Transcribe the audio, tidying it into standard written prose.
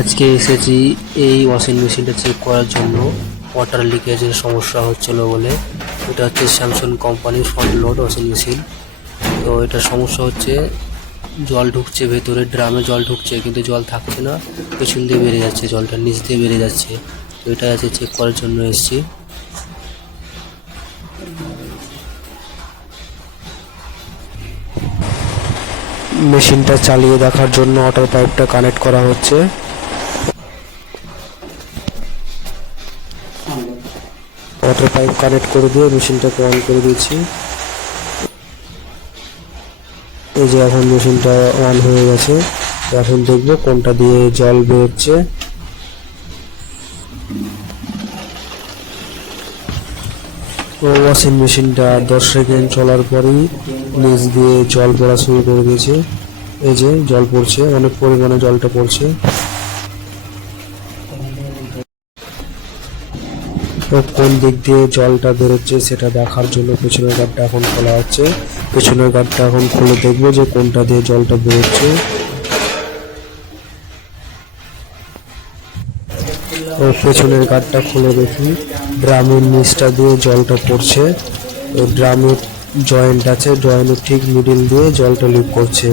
আজকে এসেছি এই ওয়াশিং মেশিনটা চেক করার জন্য। ওয়াটার লিকেজের সমস্যা হচ্ছিল বলে। এটা হচ্ছে স্যামসাং কোম্পানির ফ্রন্ট লোড ওয়াশিং মেশিন। তো এটা সমস্যা হচ্ছে, জল ঢুকছে ভেতরে, ড্রামে জল ঢুকছে কিন্তু জল থাকছে না, পেছন দিয়ে বেড়ে যাচ্ছে, জলটা নিচ দিয়ে বেড়ে যাচ্ছে। তো এটা আছে চেক করার জন্য এসেছি। মেশিনটা চালিয়ে দেখার জন্য ওয়াটার পাইপটা কানেক্ট করা হচ্ছে। ওয়াটার পাইপ কানেক্ট করে দিয়ে মেশিনটাকে অন করে দিয়েছি। এই যে এখন মেশিনটা অন হয়ে গেছে। এখন দেখবো কোনটা দিয়ে জল বেরোচ্ছে। ওয়াশিং মেশিনটা 10 সেকেন্ড চলার পরেই নিচ দিয়ে জল পড়া শুরু করে দিয়েছে। এই যে জল পড়ছে, অনেক পরিমাণে জলটা পড়ছে। কোন দিক দিয়ে জলটা বেরোচ্ছে সেটা দেখার জন্য পেছনের গার্ডটা এখন খোলা হচ্ছে। পেছনের গার্ডটা এখন খুলে দেখবো যে কোনটা দিয়ে জলটা বেরোচ্ছে। পেছনের গার্ডটা খুলে দেখি ড্রামের নিচটা দিয়ে জলটা পড়ছে। ড্রামের জয়েন্ট আছে, জয়েন্টের ঠিক মিডিল দিয়ে জলটা লিক করছে।